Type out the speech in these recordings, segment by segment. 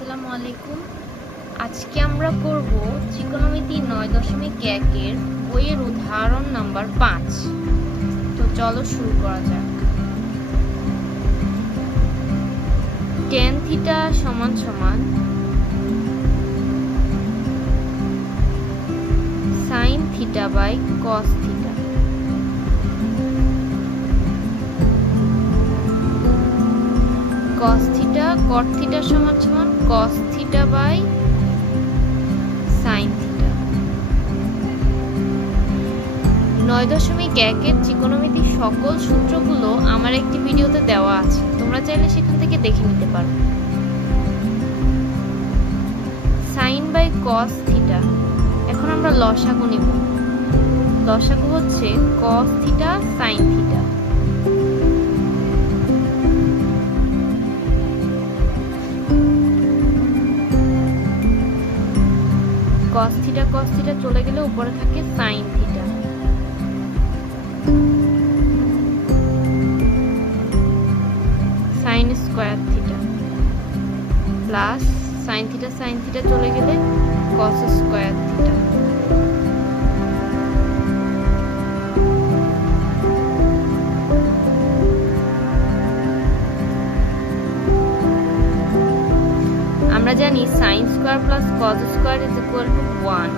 আসসালামু আলাইকুম। আজকে আমরা করব ত্রিকোণমিতি 9.1 এর বইয়ের উদাহরণ নাম্বার 5। তো চলো শুরু করা যাক। tan থিটা সমান সমান sin theta by cos theta. cos theta cot theta সমান সমান cos theta by sin theta. 9.1 এর ত্রিকোণমিতির সকল সূত্রগুলো আমার একটি ভিডিওতে দেওয়া আছে, তোমরা চাইলে সেখান থেকে দেখে নিতে পারো। sin বাই cos থিটা, এখন আমরা লসাগু নিব। লসাগু হচ্ছে cos থিটা sin থিটা। cos থিটা চলে গেলে উপরে থাকে sin theta. sin square theta plus sin theta চলে গেলে cos স্কয়ার থিটা। আমরা জানি sin square plus cos square is equal to 1।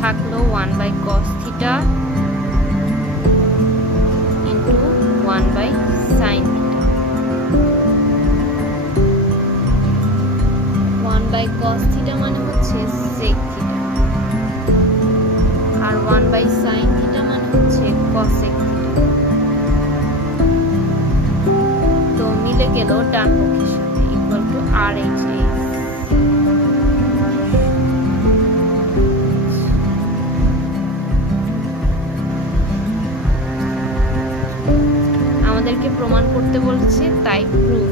থাকলো 1 by cos theta into 1 by sin theta. 1 by cos theta মানে হচ্ছে sec থিটা, আর 1 by sin theta মানে হচ্ছে cosec থিটা। তো মিলে গেল ডান পক্ষের সাথে, ইকুয়াল টু RHS। আমাদেরকে প্রমাণ করতে বলছে, তাই প্রুফ।